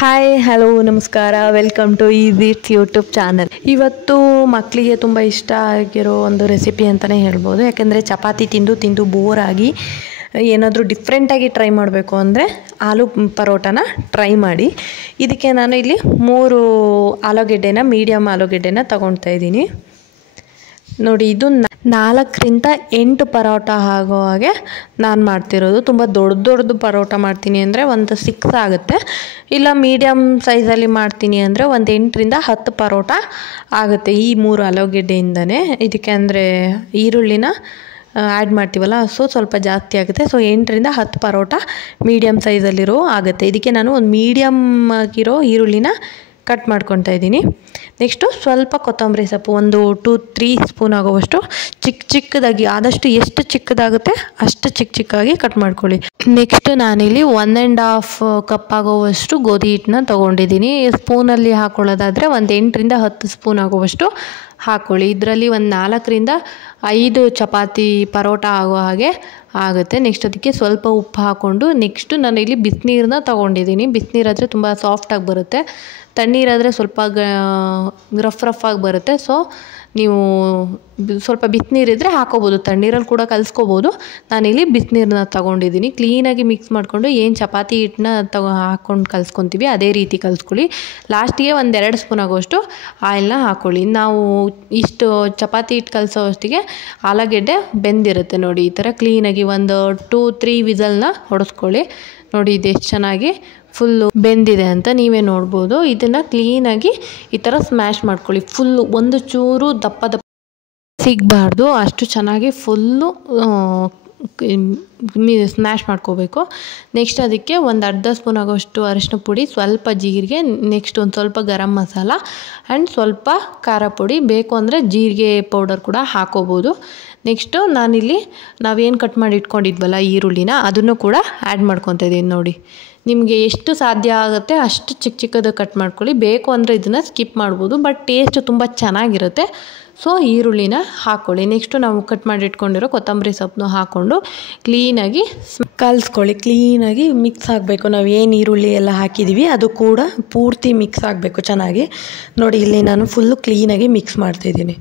Hi hello ನಮಸ್ಕಾರ welcome to ಈಸಿಟ್ಸ್ YouTube channel. ಇವತ್ತು ಮಕ್ಕಳಿಗೆ ತುಂಬ ಇಷ್ಟ ಆಗಿರೋ ಒಂದು ರೆಸಿಪಿ ಅಂತಲೇ ಹೇಳ್ಬೋದು. ಯಾಕೆಂದರೆ ಚಪಾತಿ ತಿಂದು ತಿಂದು ಬೋರ್ ಆಗಿ ಏನಾದರೂ ಡಿಫ್ರೆಂಟಾಗಿ ಟ್ರೈ ಮಾಡಬೇಕು ಅಂದರೆ ಆಲೂ ಪರೋಟನ ಟ್ರೈ ಮಾಡಿ. ಇದಕ್ಕೆ ನಾನು ಇಲ್ಲಿ 3 ಆಲೂಗೆಡ್ಡೆನ ಮೀಡಿಯಮ್ ಆಲೂಗೆಡ್ಡೆನ ತೊಗೊಳ್ತಾ ಇದ್ದೀನಿ. ನೋಡಿ, ಇದು 4ರಿಂದ 8 ಪರೋಟ ಆಗೋ ಹಾಗೆ ನಾನು ಮಾಡ್ತಿರೋದು. ತುಂಬ ದೊಡ್ಡದು ಪರೋಟ ಮಾಡ್ತೀನಿ ಅಂದರೆ ಒಂದು 6 ಆಗುತ್ತೆ. ಇಲ್ಲ ಮೀಡಿಯಮ್ ಸೈಜಲ್ಲಿ ಮಾಡ್ತೀನಿ ಅಂದರೆ ಒಂದು 8ರಿಂದ 10 ಪರೋಟ ಆಗುತ್ತೆ ಈ 3 ಆಲೂಗೆಡ್ಡೆಯಿಂದನೇ. ಇದಕ್ಕೆ ಅಂದರೆ ಈರುಳ್ಳಿನ ಆ್ಯಡ್ ಮಾಡ್ತೀವಲ್ಲ, ಸ್ವಲ್ಪ ಜಾಸ್ತಿ ಆಗುತ್ತೆ. 8ರಿಂದ 10 ಪರೋಟ ಮೀಡಿಯಮ್ ಸೈಜಲ್ಲಿರೋ ಆಗುತ್ತೆ. ಇದಕ್ಕೆ ನಾನು ಒಂದು ಮೀಡಿಯಮ್ ಆಗಿರೋ ಈರುಳ್ಳಿನ ಕಟ್ ಮಾಡ್ಕೊತಾ ಇದ್ದೀನಿ. ನೆಕ್ಸ್ಟು ಸ್ವಲ್ಪ ಕೊತ್ತಂಬರಿ ಸೊಪ್ಪು, ಒಂದು 2-3 ಸ್ಪೂನ್ ಆಗುವಷ್ಟು ಚಿಕ್ಕದಾಗಿ, ಆದಷ್ಟು ಎಷ್ಟು ಚಿಕ್ಕದಾಗುತ್ತೆ ಅಷ್ಟು ಚಿಕ್ಕದಾಗಿ ಕಟ್ ಮಾಡ್ಕೊಳ್ಳಿ. ನೆಕ್ಸ್ಟ್ ನಾನಿಲ್ಲಿ 1.5 ಕಪ್ ಆಗುವಷ್ಟು ಗೋಧಿ ಹಿಟ್ಟನ್ನ ತೊಗೊಂಡಿದ್ದೀನಿ. ಸ್ಪೂನಲ್ಲಿ ಹಾಕೊಳ್ಳೋದಾದರೆ ಒಂದು 8ರಿಂದ 10 ಸ್ಪೂನ್ ಆಗುವಷ್ಟು ಹಾಕ್ಕೊಳ್ಳಿ. ಇದರಲ್ಲಿ ಒಂದು 4ರಿಂದ 5 ಚಪಾತಿ ಪರೋಟ ಆಗೋ ಹಾಗೆ ಆಗುತ್ತೆ. ನೆಕ್ಸ್ಟ್ ಅದಕ್ಕೆ ಸ್ವಲ್ಪ ಉಪ್ಪು ಹಾಕ್ಕೊಂಡು, ನೆಕ್ಸ್ಟು ನಾನು ಇಲ್ಲಿ ಬಿಸಿನೀರನ್ನ ತೊಗೊಂಡಿದ್ದೀನಿ. ಬಿಸಿನೀರಾದರೆ ತುಂಬ ಸಾಫ್ಟಾಗಿ ಬರುತ್ತೆ, ತಣ್ಣೀರಾದರೆ ಸ್ವಲ್ಪ ರಫ್ ಆಗಿ ಬರುತ್ತೆ. ನೀವು ಸ್ವಲ್ಪ ಬಿಸಿನೀರಿದ್ದರೆ ಹಾಕೋಬೋದು, ತಣ್ಣೀರಲ್ಲಿ ಕೂಡ ಕಲಿಸ್ಕೋಬೋದು. ನಾನಿಲ್ಲಿ ಬಿಸಿನೀರನ್ನ ತೊಗೊಂಡಿದ್ದೀನಿ. ಕ್ಲೀನಾಗಿ ಮಿಕ್ಸ್ ಮಾಡಿಕೊಂಡು ಏನು ಚಪಾತಿ ಹಿಟ್ಟನ್ನ ಹಾಕ್ಕೊಂಡು ಕಲಿಸ್ಕೊತೀವಿ ಅದೇ ರೀತಿ ಕಲಿಸ್ಕೊಳ್ಳಿ. ಲಾಸ್ಟಿಗೆ ಒಂದು 2 ಸ್ಪೂನ್ ಆಗೋಷ್ಟು ಆಯಿಲ್ನ ಹಾಕ್ಕೊಳ್ಳಿ. ನಾವು ಇಷ್ಟು ಚಪಾತಿ ಹಿಟ್ಟು ಕಲಿಸೋ ಹೊತ್ತಿಗೆ ಆಲೂಗೆಡ್ಡೆ ಬೆಂದಿರುತ್ತೆ. ನೋಡಿ, ಈ ಥರ ಕ್ಲೀನಾಗಿ ಒಂದು 2-3 ವಿಸಲ್ನ ಹೊಡೆಸ್ಕೊಳ್ಳಿ. ನೋಡಿ, ಇದೆಷ್ಟು ಚೆನ್ನಾಗಿ ಫುಲ್ಲು ಬೆಂದಿದೆ ಅಂತ ನೀವೇ ನೋಡ್ಬೋದು. ಇದನ್ನು ಕ್ಲೀನಾಗಿ ಈ ಥರ ಸ್ಮ್ಯಾಶ್ ಮಾಡ್ಕೊಳ್ಳಿ. ಫುಲ್ಲು ಒಂದು ಚೂರು ದಪ್ಪ ಸಿಗಬಾರ್ದು, ಅಷ್ಟು ಚೆನ್ನಾಗಿ ಫುಲ್ಲು ಸ್ಮ್ಯಾಶ್ ಮಾಡ್ಕೋಬೇಕು. ನೆಕ್ಸ್ಟ್ ಅದಕ್ಕೆ ಒಂದು ಅರ್ಧ ಸ್ಪೂನ್ ಆಗೋಷ್ಟು ಅರಿಶಿನ ಪುಡಿ, ಸ್ವಲ್ಪ ಜೀರಿಗೆ, ನೆಕ್ಸ್ಟ್ ಒಂದು ಸ್ವಲ್ಪ ಗರಂ ಮಸಾಲ ಆ್ಯಂಡ್ ಸ್ವಲ್ಪ ಖಾರ ಪುಡಿ. ಬೇಕು ಅಂದರೆ ಜೀರಿಗೆ ಪೌಡರ್ ಕೂಡ ಹಾಕೋಬೋದು. ನೆಕ್ಸ್ಟು ನಾನಿಲ್ಲಿ ನಾವೇನು ಕಟ್ ಮಾಡಿ ಇಟ್ಕೊಂಡಿದ್ವಲ್ಲ ಈರುಳ್ಳಿನ, ಅದನ್ನು ಕೂಡ ಆ್ಯಡ್ ಮಾಡ್ಕೊತಾ ಇದ್ದೀನಿ. ನೋಡಿ, ನಿಮಗೆ ಎಷ್ಟು ಸಾಧ್ಯ ಆಗುತ್ತೆ ಅಷ್ಟು ಚಿಕ್ಕದು ಕಟ್ ಮಾಡ್ಕೊಳ್ಳಿ. ಬೇಕು ಅಂದರೆ ಇದನ್ನು ಸ್ಕಿಪ್ ಮಾಡ್ಬೋದು, ಬಟ್ ಟೇಸ್ಟ್ ತುಂಬ ಚೆನ್ನಾಗಿರುತ್ತೆ. ಈರುಳ್ಳಿನ ಹಾಕ್ಕೊಳ್ಳಿ. ನೆಕ್ಸ್ಟು ನಾವು ಕಟ್ ಮಾಡಿ ಇಟ್ಕೊಂಡಿರೋ ಕೊತ್ತಂಬರಿ ಸೊಪ್ಪನ್ನು ಹಾಕ್ಕೊಂಡು ಕ್ಲೀನಾಗಿ ಕಲಿಸ್ಕೊಳ್ಳಿ. ಕ್ಲೀನಾಗಿ ಮಿಕ್ಸ್ ಆಗಬೇಕು. ನಾವು ಏನು ಈರುಳ್ಳಿ ಎಲ್ಲ ಹಾಕಿದ್ದೀವಿ ಅದು ಕೂಡ ಪೂರ್ತಿ ಮಿಕ್ಸ್ ಆಗಬೇಕು ಚೆನ್ನಾಗಿ. ನೋಡಿ, ಇಲ್ಲಿ ನಾನು ಫುಲ್ಲು ಕ್ಲೀನಾಗಿ ಮಿಕ್ಸ್ ಮಾಡ್ತಾಯಿದ್ದೀನಿ.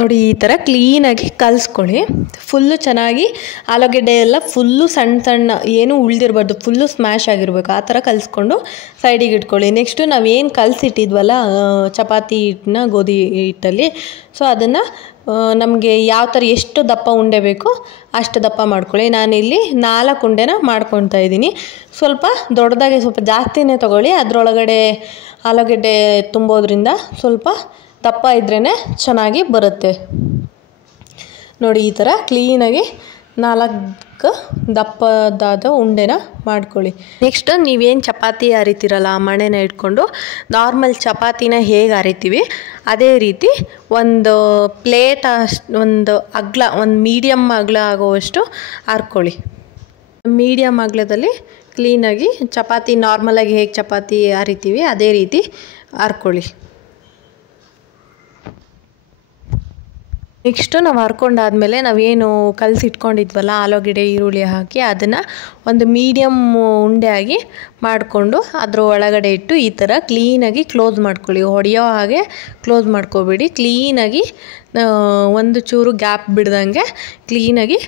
ನೋಡಿ, ಈ ಥರ ಕ್ಲೀನಾಗಿ ಕಲಿಸ್ಕೊಳ್ಳಿ. ಫುಲ್ಲು ಚೆನ್ನಾಗಿ ಆಲೂಗೆಡ್ಡೆ ಎಲ್ಲ ಫುಲ್ಲು ಸಣ್ಣ ಏನೂ ಉಳಿದಿರಬಾರ್ದು, ಫುಲ್ಲು ಸ್ಮ್ಯಾಶ್ ಆಗಿರಬೇಕು. ಆ ಥರ ಕಲಿಸ್ಕೊಂಡು ಸೈಡಿಗೆ ಇಟ್ಕೊಳ್ಳಿ. ನೆಕ್ಸ್ಟು ನಾವೇನು ಕಲಸಿಟ್ಟಿದ್ವಲ್ಲ ಚಪಾತಿ ಹಿಟ್ಟನ್ನ ಗೋಧಿ ಹಿಟ್ಟಲ್ಲಿ, ಅದನ್ನು ನಮಗೆ ಯಾವ ಥರ ಎಷ್ಟು ದಪ್ಪ ಉಂಡೆ ಬೇಕೋ ಅಷ್ಟು ದಪ್ಪ ಮಾಡ್ಕೊಳ್ಳಿ. ನಾನಿಲ್ಲಿ 4 ಉಂಡೆನ ಮಾಡ್ಕೊತಾ ಇದ್ದೀನಿ. ಸ್ವಲ್ಪ ದೊಡ್ಡದಾಗಿ, ಸ್ವಲ್ಪ ಜಾಸ್ತಿನೇ ತೊಗೊಳ್ಳಿ. ಅದರೊಳಗಡೆ ಆಲೂಗೆಡ್ಡೆ ತುಂಬೋದ್ರಿಂದ ಸ್ವಲ್ಪ ದಪ್ಪ ಇದ್ರೇ ಚೆನ್ನಾಗಿ ಬರುತ್ತೆ. ನೋಡಿ, ಈ ಥರ ಕ್ಲೀನಾಗಿ 4 ದಪ್ಪದಾದ ಉಂಡೆನ ಮಾಡ್ಕೊಳ್ಳಿ. ನೆಕ್ಸ್ಟ್ ನೀವೇನು ಚಪಾತಿ ಅರಿತೀರಲ್ಲ ಮಣೆನ ಇಟ್ಕೊಂಡು ನಾರ್ಮಲ್ ಚಪಾತಿನ ಹೇಗೆ ಅರಿತೀವಿ ಅದೇ ರೀತಿ ಒಂದು ಪ್ಲೇಟ್ ಒಂದು ಅಗಲ, ಒಂದು ಮೀಡಿಯಮ್ ಅಗಲ ಆಗುವಷ್ಟು ಹರ್ಕೊಳ್ಳಿ. ಮೀಡಿಯಮ್ ಅಗಲದಲ್ಲಿ ಕ್ಲೀನಾಗಿ ಚಪಾತಿ ನಾರ್ಮಲಾಗಿ ಹೇಗೆ ಚಪಾತಿ ಅರಿತೀವಿ ಅದೇ ರೀತಿ ಹರ್ಕೊಳ್ಳಿ. ನೆಕ್ಸ್ಟು ನಾವು ಹರ್ಕೊಂಡಾದ್ಮೇಲೆ ನಾವೇನು ಕಲಸಿಟ್ಕೊಂಡಿದ್ವಲ್ಲ ಆಲೂಗೆಡ್ಡೆ ಈರುಳ್ಳಿ ಹಾಕಿ ಅದನ್ನು ಒಂದು ಮೀಡಿಯಮ್ ಉಂಡೆ ಆಗಿ ಮಾಡಿಕೊಂಡು ಅದರ ಒಳಗಡೆ ಇಟ್ಟು ಈ ಥರ ಕ್ಲೀನಾಗಿ ಕ್ಲೋಸ್ ಮಾಡ್ಕೊಳ್ಳಿ. ಹೊಡೆಯೋ ಹಾಗೆ ಕ್ಲೋಸ್ ಮಾಡ್ಕೋಬೇಡಿ. ಕ್ಲೀನಾಗಿ ಒಂದು ಚೂರು ಗ್ಯಾಪ್ ಬಿಡ್ದಂಗೆ ಕ್ಲೀನಾಗಿ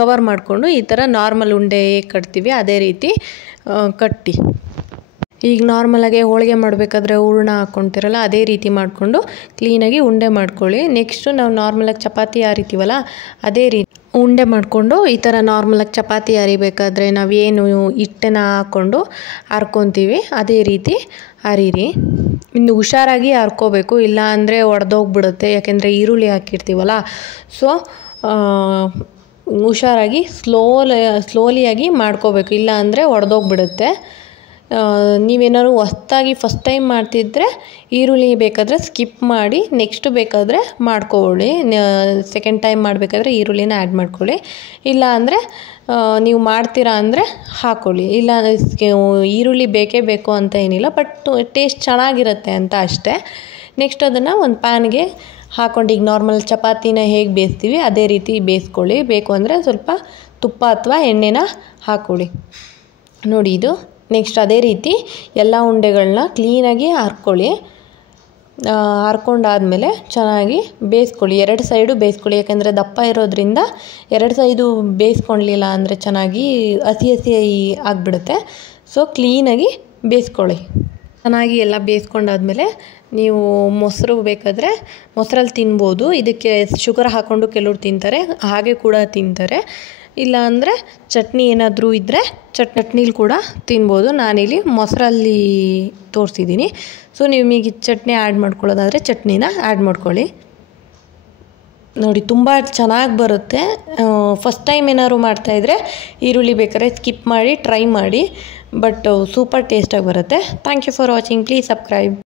ಕವರ್ ಮಾಡಿಕೊಂಡು ಈ ಥರ ನಾರ್ಮಲ್ ಉಂಡೆ ಹೇಗೆ ಕಟ್ತೀವಿ ಅದೇ ರೀತಿ ಕಟ್ಟಿ. ಈಗ ನಾರ್ಮಲಾಗಿ ಹೋಳಿಗೆ ಮಾಡಬೇಕಾದ್ರೆ ಹೂರಣ ಹಾಕ್ಕೊತಿರಲ್ಲ ಅದೇ ರೀತಿ ಮಾಡಿಕೊಂಡು ಕ್ಲೀನಾಗಿ ಉಂಡೆ ಮಾಡ್ಕೊಳ್ಳಿ. ನೆಕ್ಸ್ಟು ನಾವು ನಾರ್ಮಲಾಗಿ ಚಪಾತಿ ಅರಿತೀವಲ್ಲ ಅದೇ ರೀತಿ ಉಂಡೆ ಮಾಡಿಕೊಂಡು ಈ ಥರ ನಾರ್ಮಲಾಗಿ ಚಪಾತಿ ಅರಿಬೇಕಾದ್ರೆ ನಾವೇನು ಹಿಟ್ಟನ್ನು ಹಾಕ್ಕೊಂಡು ಹರ್ಕೊತೀವಿ ಅದೇ ರೀತಿ ಅರಿರಿ. ಇನ್ನು ಹುಷಾರಾಗಿ ಹರ್ಕೋಬೇಕು, ಇಲ್ಲ ಅಂದರೆ ಒಡೆದೋಗ್ಬಿಡುತ್ತೆ. ಯಾಕೆಂದರೆ ಈರುಳ್ಳಿ ಹಾಕಿರ್ತೀವಲ್ಲ, ಹುಷಾರಾಗಿ ಸ್ಲೋಲಿಯಾಗಿ ಮಾಡ್ಕೋಬೇಕು, ಇಲ್ಲ ಅಂದರೆ ಒಡೆದೋಗ್ಬಿಡುತ್ತೆ. ನೀವೇನಾದ್ರು ಹೊಸ್ದಾಗಿ ಫಸ್ಟ್ ಟೈಮ್ ಮಾಡ್ತಿದ್ರೆ ಈರುಳ್ಳಿ ಬೇಕಾದರೆ ಸ್ಕಿಪ್ ಮಾಡಿ ನೆಕ್ಸ್ಟ್ ಬೇಕಾದರೆ ಮಾಡ್ಕೊಳ್ಳಿ. ಸೆಕೆಂಡ್ ಟೈಮ್ ಮಾಡಬೇಕಾದ್ರೆ ಈರುಳ್ಳಿನ ಆ್ಯಡ್ ಮಾಡ್ಕೊಳ್ಳಿ. ಇಲ್ಲ ಅಂದರೆ ನೀವು ಮಾಡ್ತೀರಾ ಅಂದರೆ ಹಾಕ್ಕೊಳ್ಳಿ. ಇಲ್ಲ ಈರುಳ್ಳಿ ಬೇಕೇ ಬೇಕು ಅಂತ ಏನಿಲ್ಲ, ಬಟ್ ಟೇಸ್ಟ್ ಚೆನ್ನಾಗಿರುತ್ತೆ ಅಂತ ಅಷ್ಟೇ. ನೆಕ್ಸ್ಟ್ ಅದನ್ನು ಒಂದು ಪ್ಯಾನ್ಗೆ ಹಾಕ್ಕೊಂಡು ಈಗ ನಾರ್ಮಲ್ ಚಪಾತಿನ ಹೇಗೆ ಬೇಯಿಸ್ತೀವಿ ಅದೇ ರೀತಿ ಬೇಯಿಸ್ಕೊಳ್ಳಿ. ಬೇಕು ಅಂದರೆ ಸ್ವಲ್ಪ ತುಪ್ಪ ಅಥವಾ ಎಣ್ಣೆನ ಹಾಕ್ಕೊಳ್ಳಿ. ನೋಡಿ, ಇದು ನೆಕ್ಸ್ಟ್ ಅದೇ ರೀತಿ ಎಲ್ಲ ಉಂಡೆಗಳನ್ನ ಕ್ಲೀನಾಗಿ ಹರ್ಕೊಳ್ಳಿ. ಹರ್ಕೊಂಡಾದ್ಮೇಲೆ ಚೆನ್ನಾಗಿ ಬೇಯಿಸ್ಕೊಳ್ಳಿ, 2 ಸೈಡು ಬೇಯಿಸ್ಕೊಳ್ಳಿ. ಯಾಕೆಂದರೆ ದಪ್ಪ ಇರೋದ್ರಿಂದ 2 ಸೈಡು ಬೇಯಿಸ್ಕೊಳ್ಳಿಲ್ಲ ಅಂದರೆ ಚೆನ್ನಾಗಿ ಹಸಿ ಆಗಿಬಿಡುತ್ತೆ. ಸೊ ಕ್ಲೀನಾಗಿ ಬೇಯಿಸ್ಕೊಳ್ಳಿ. ಚೆನ್ನಾಗಿ ಎಲ್ಲ ಬೇಯಿಸ್ಕೊಂಡಾದ್ಮೇಲೆ ನೀವು ಮೊಸರು ಬೇಕಾದರೆ ಮೊಸರಲ್ಲಿ ತಿನ್ಬೋದು. ಇದಕ್ಕೆ ಶುಗರ್ ಹಾಕ್ಕೊಂಡು ಕೆಲವ್ರು ತಿಂತಾರೆ, ಹಾಗೆ ಕೂಡ ತಿಂತಾರೆ. ಇಲ್ಲ ಅಂದರೆ ಚಟ್ನಿ ಏನಾದರೂ ಇದ್ದರೆ ಚಟ್ನಿಲಿ ಕೂಡ ತಿನ್ಬೋದು. ನಾನಿಲ್ಲಿ ಮೊಸರಲ್ಲಿ ತೋರಿಸಿದ್ದೀನಿ. ಸೊ ನಿಮಗೆ ಚಟ್ನಿ ಆ್ಯಡ್ ಮಾಡ್ಕೊಳ್ಳೋದಾದರೆ ಚಟ್ನಿನ ಆ್ಯಡ್ ಮಾಡ್ಕೊಳ್ಳಿ. ನೋಡಿ ತುಂಬ ಚೆನ್ನಾಗಿ ಬರುತ್ತೆ. ಫಸ್ಟ್ ಟೈಮ್ ಏನಾದ್ರು ಮಾಡ್ತಾಯಿದ್ರೆ ಈರುಳ್ಳಿ ಬೇಕಾದ್ರೆ ಸ್ಕಿಪ್ ಮಾಡಿ ಟ್ರೈ ಮಾಡಿ, ಬಟ್ ಸೂಪರ್ ಟೇಸ್ಟಾಗಿ ಬರುತ್ತೆ. Thank you for watching. Please subscribe.